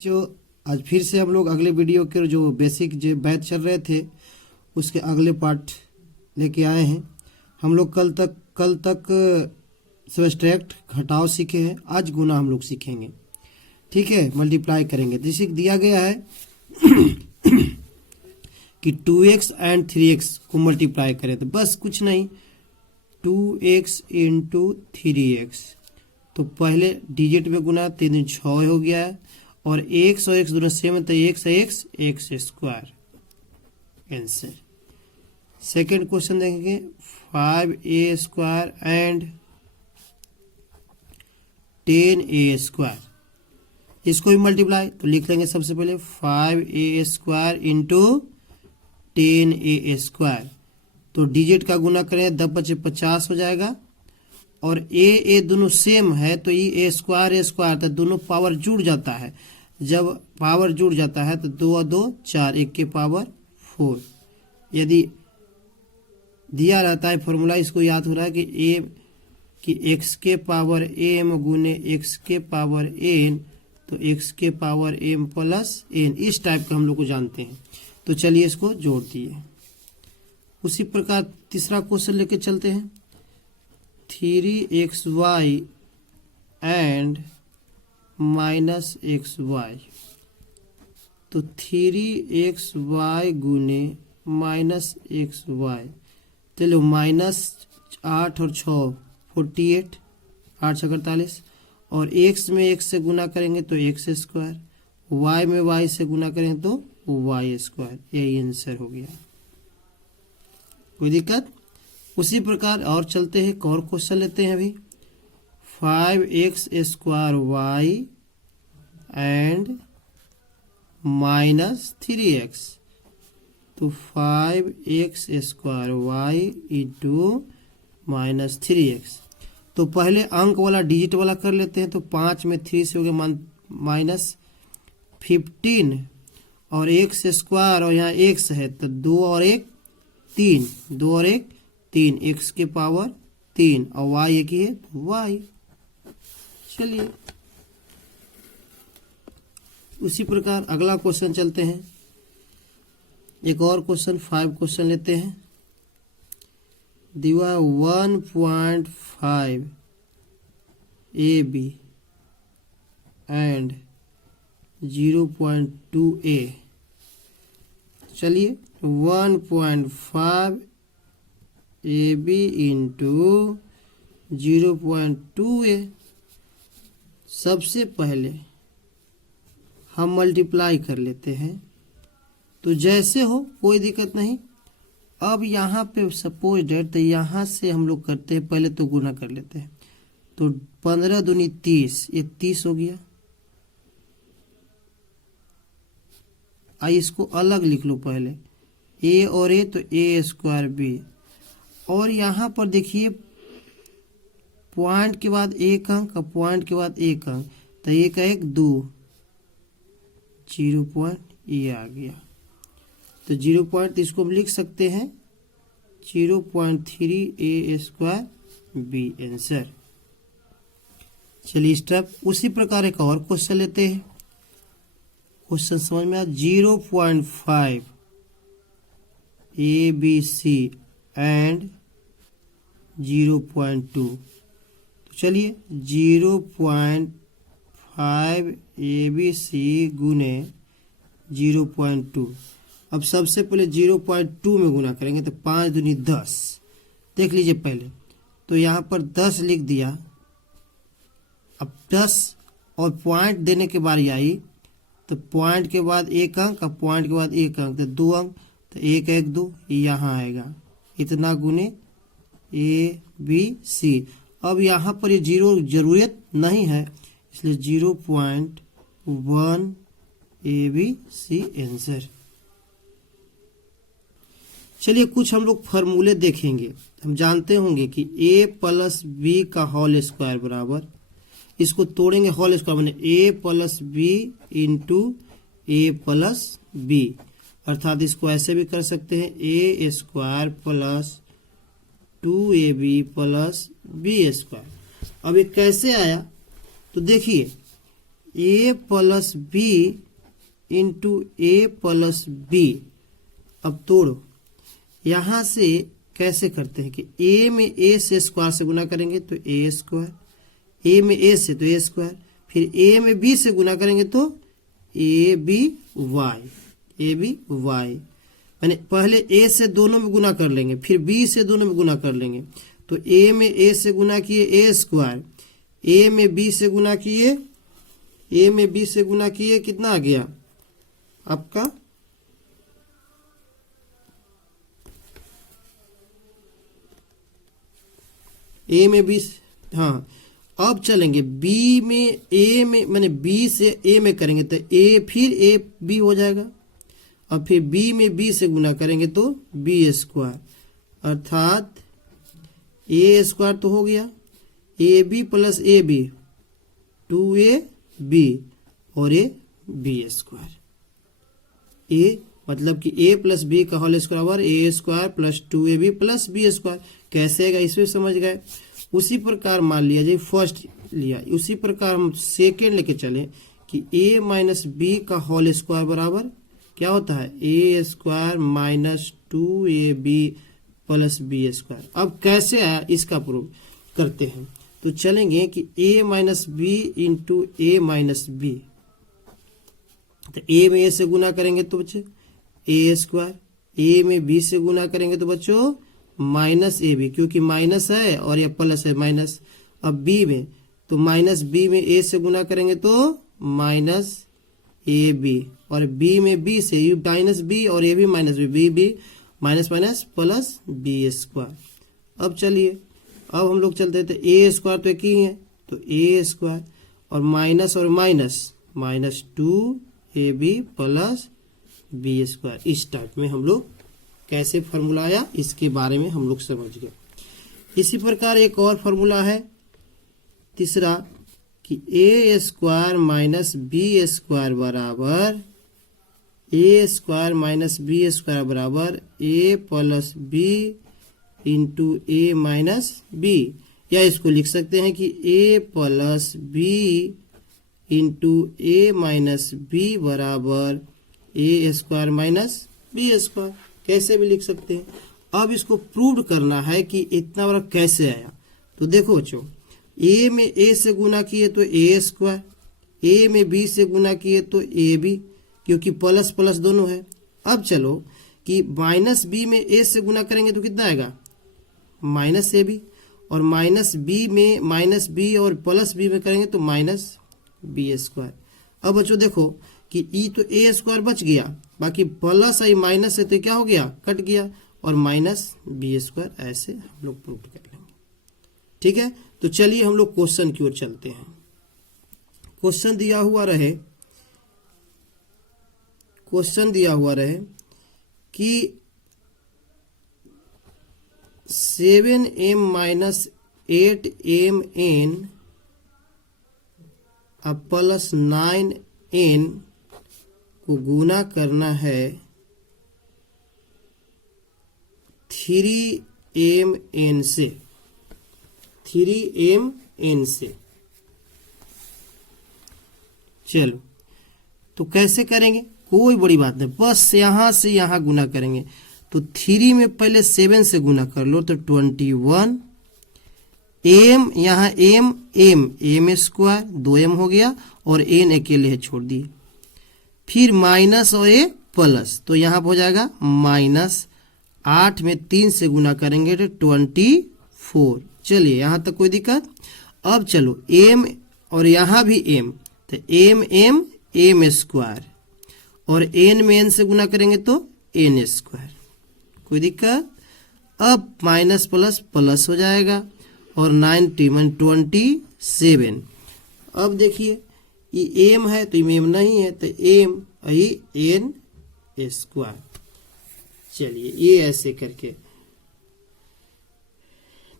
जो आज फिर से हम लोग अगले वीडियो के जो बेसिक जो बैच चल रहे थे उसके अगले पार्ट लेके आए हैं। हम लोग कल तक सब्ट्रैक्ट घटाव सीखे हैं, आज गुना हम लोग सीखेंगे। ठीक है, मल्टीप्लाई करेंगे। जैसे दिया गया है कि 2x एंड 3x को मल्टीप्लाई करें, तो बस कुछ नहीं 2x इंटू 3x, तो पहले डिजिट में गुना 3 6 हो गया है, और x और x दोनों सेम है तो x square answer. Second question देखेंगे 5a square and 10a square, इसको भी मल्टीप्लाई तो लिख लेंगे सबसे पहले 5a square into 10a square, तो डिजिट का गुना करें 10 बचे 50 हो जाएगा, और ए दोनों सेम है तो ये ए स्क्वायर तो दोनों पावर जुड़ जाता है। जब पावर जुड़ जाता है तो 2 और 2 4, 1 के पावर 4। यदि दिया रहता है फॉर्मूला, इसको याद हो रहा है कि x के पावर m गुने x के पावर n, तो x के पावर m प्लस n, इस टाइप का हम लोग को जानते हैं। तो चलिए इसको जोड़ दिए। उसी प्रकार तीसरा क्वेश्चन लेके चलते हैं 3xy एंड -xy, तो 3xy गुने -xy, चलो -8 और 6 48, 8 6 48, और x में x से गुना करेंगे तो x स्क्वायर, y में y से गुना करेंगे तो y स्क्वायर, यही आंसर हो गया। कोई दिक्कत? उसी प्रकार और चलते हैं, एक और क्वेश्चन लेते हैं अभी 5x square y and -3x, तो 5x square y into -3x, तो पहले अंक वाला डिजिट वाला कर लेते हैं। तो 5 में 3 से हो गया -15, और x स्क्वायर और यहाँ x है तो 2 और 1 3, 2 और 1 3, x के पावर 3, और y एक ही है तो y। चलिए उसी प्रकार अगला क्वेश्चन चलते हैं, एक और क्वेश्चन 5 क्वेश्चन लेते हैं। दिया 1.5 AB एंड 0.2a, चलिए 1.5 AB इंटू 0.2a, सबसे पहले हम मल्टीप्लाई कर लेते हैं, तो जैसे हो कोई दिक्कत नहीं। अब यहाँ पे सपोज डेट, तो यहाँ से हम लोग करते हैं पहले तो गुना कर लेते हैं, तो 15 दूनी 30, ये 30 हो गया। आई इसको अलग लिख लो पहले, a और a तो a स्क्वायर b, और यहाँ पर देखिए पॉइंट के बाद एक अंक, पॉइंट के बाद एक अंक, तो 1 1 2, 0 पॉइंट ये आ गया, तो 0 पॉइंट इसको हम लिख सकते हैं 0.3a स्क्वायर b आंसर। चलिए स्टेप उसी प्रकार एक और क्वेश्चन लेते हैं। क्वेश्चन समझ में आया 0.5 ABC एंड 0.2, तो चलिए 0.5 ABC गुने 0.2, अब सबसे पहले 0.2 में गुना करेंगे तो 5 दूनी 10, देख लीजिए पहले, तो यहाँ पर 10 लिख दिया। अब 10 और पॉइंट देने के बारी आई, तो पॉइंट के बाद एक अंक, अब पॉइंट के बाद एक अंक, तो 2 अंक, तो 1 1 2 यहाँ आएगा, इतना गुने ABC। अब यहाँ पर ये 0 जरूरत नहीं है, इसलिए 0.1 ABC आंसर। चलिए कुछ हम लोग फार्मूले देखेंगे। हम जानते होंगे कि a प्लस b का होल स्क्वायर बराबर, इसको तोड़ेंगे होल स्क्वायर बने a plus b into a plus b, अर्थात इसको ऐसे भी कर सकते हैं a square plus 2ab plus b square. अब ये कैसे आया, तो देखिए ए प्लस बी इंटू ए प्लस बी। अब तोड़ो, यहां से कैसे करते हैं कि ए में ए से स्क्वायर से गुना करेंगे तो ए स्क्वायर, ए में ए से तो ए स्क्वायर, फिर ए में बी से गुना करेंगे तो a b y, a b y. यानी पहले ए से दोनों में गुना कर लेंगे, फिर बी से दोनों में गुना कर लेंगे। तो ए में ए से गुना किए ए स्क्वायर, ए में बी से गुना किए, ए में बी से गुना किए, कितना आ गया आपका ए में बी। हाँ, अब चलेंगे बी में ए में, माने बी से ए में करेंगे तो ए फिर ए बी हो जाएगा। अब फिर बी में बी से गुना करेंगे तो बी स्क्वायर, अर्थात ए स्क्वायर तो हो गया, A B plus A B 2a B और ए बी स्क्वायर। ए मतलब कि a प्लस बी का होल स्क्वायर बराबर A square plus 2ab plus B square. कैसे आएगा इसमें समझ गए। उसी प्रकार मान लिया जाए फर्स्ट लिया, उसी प्रकार हम सेकेंड लेके चले कि a माइनस बी का होल स्क्वायर बराबर क्या होता है A square minus 2ab plus B square. अब कैसे आया इसका प्रूफ करते हैं। तो चलेंगे कि a minus b into a minus b, तो a में a से गुना करेंगे तो बच्चे ए स्क्वायर, ए में बी से गुना करेंगे तो बच्चों माइनस ए बी, क्योंकि माइनस है और यह प्लस है माइनस। अब बी में तो माइनस बी में ए से गुना करेंगे तो माइनस ए बी, और बी में बी से यू माइनस बी और ए b minus b, b b minus minus plus B square. अब चलिए अब हम लोग चलते थे ए स्क्वायर तो एक ही है तो ए स्क्वायर और minus minus 2ab plus B square. इस टाइप में हम लोग कैसे फार्मूला आया इसके बारे में हम लोग समझ गए। इसी प्रकार एक और फार्मूला है तीसरा कि ए स्क्वायर माइनस बी स्क्वायर बराबर A square minus B square बराबर ए plus B into a minus B, या इसको लिख सकते हैं कि ए plus B into a minus B बराबर A square minus B square. कैसे भी लिख सकते हैं। अब इसको प्रूव करना है कि इतना बड़ा कैसे आया। तो देखो बच्चों, ए में ए से गुना किए तो ए स्क्वायर, ए में बी से गुना किए तो ए बी, क्योंकि प्लस प्लस दोनों है। अब चलो कि माइनस बी में ए से गुना करेंगे तो कितना आएगा माइनस ए बी, और माइनस बी में माइनस बी और प्लस बी में करेंगे तो माइनस बी स्क्वायर। अब बच्चों देखो कि ई तो ए स्क्वायर बच गया, बाकी प्लस आई माइनस है तो क्या हो गया कट गया, और माइनस बी स्क्वायर। ऐसे हम लोग प्रूव कर लेंगे। ठीक है, तो चलिए हम लोग क्वेश्चन की ओर चलते हैं। क्वेश्चन दिया हुआ रहे कि 7m माइनस 8mn अब प्लस 9n को गुना करना है 3mn से, 3mn से। चलो तो कैसे करेंगे, कोई बड़ी बात नहीं, बस यहां से यहां गुना करेंगे। तो 3 में पहले 7 से गुना कर लो तो 21 m, यहाँ m स्क्वायर 2m हो गया और n अकेले है छोड़ दिए, फिर माइनस और a प्लस, तो यहाँ हो जाएगा माइनस 8 में 3 से गुना करेंगे तो 24। चलिए यहाँ तक कोई दिक्कत। अब चलो m और यहाँ भी m, तो m स्क्वायर और n में n से गुना करेंगे तो n स्क्वायर, कोई दिक्कत। अब माइनस प्लस प्लस हो जाएगा और 90 में 27। अब देखिए ये m है तो m नहीं है तो m n स्क्वायर। चलिए ये ऐसे करके,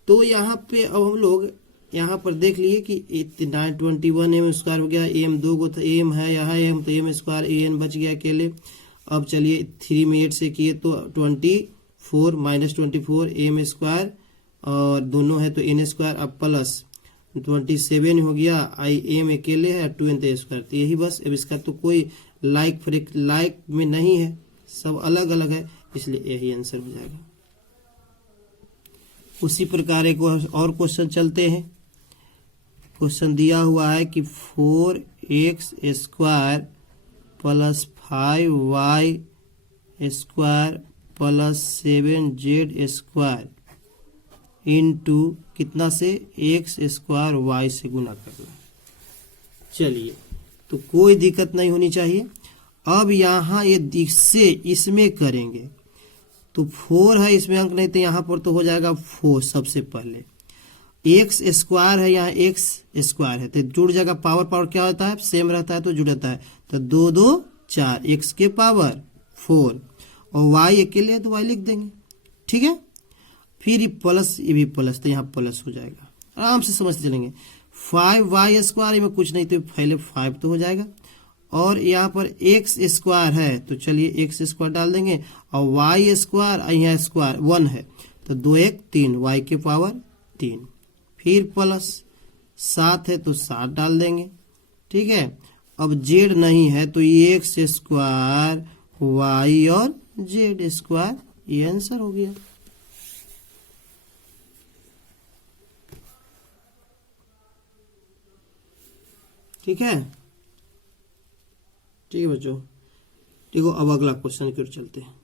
तो यहाँ पे अब हम लोग यहाँ पर देख लिए कि 21m स्क्वायर हो गया, m 2 गो तो m है, यहाँ m तो m स्क्वायर n बच गया अकेले। अब चलिए 3 में 8 से किए तो 24 माइनस 24 m स्क्वायर और दोनों है तो n स्क्वायर। अब प्लस 27 हो गया, आई एम अकेले है, 2 n स्क्वायर, तो यही बस। अब इसका तो कोई लाइक में नहीं है, सब अलग अलग है, इसलिए यही आंसर हो जाएगा। उसी प्रकार एक और क्वेश्चन चलते हैं। क्वेश्चन दिया हुआ है कि 4x square plus 5y square plus 7z square into कितना से x स्क्वायर y से गुना करना। चलिए, तो कोई दिक्कत नहीं होनी चाहिए। अब यहाँ ये से इसमें करेंगे तो 4 है, इसमें अंक नहीं, तो यहाँ पर तो हो जाएगा 4। सबसे पहले एक्स स्क्वायर है, यहाँ एक्स स्क्वायर है तो जुड़ जाएगा। पावर पावर क्या होता है, सेम रहता है तो जुड़ जाता है। तो 2 2 4, एक्स के पावर 4 और वाई अकेले है तो वाई लिख देंगे, ठीक है। फिर ये प्लस, ये भी प्लस, तो यहाँ प्लस हो जाएगा, आराम से समझते चलेंगे। 5y स्क्वायर में कुछ नहीं तो पहले 5 तो हो जाएगा, और यहाँ पर एक्स स्क्वायर है तो चलिए एक्स स्क्वायर डाल देंगे, और वाई स्क्वायर यहाँ स्क्वायर 1 है तो 2 1 3, वाई के पावर 3, फिर प्लस 7 है तो 7 डाल देंगे, ठीक है। अब जेड नहीं है तो एक्स स्क्वायर वाई और जेड स्क्वायर, ये आंसर हो गया। ठीक है, ठीक है बच्चों, ठीक हो। अब अगला क्वेश्चन की ओर चलते हैं।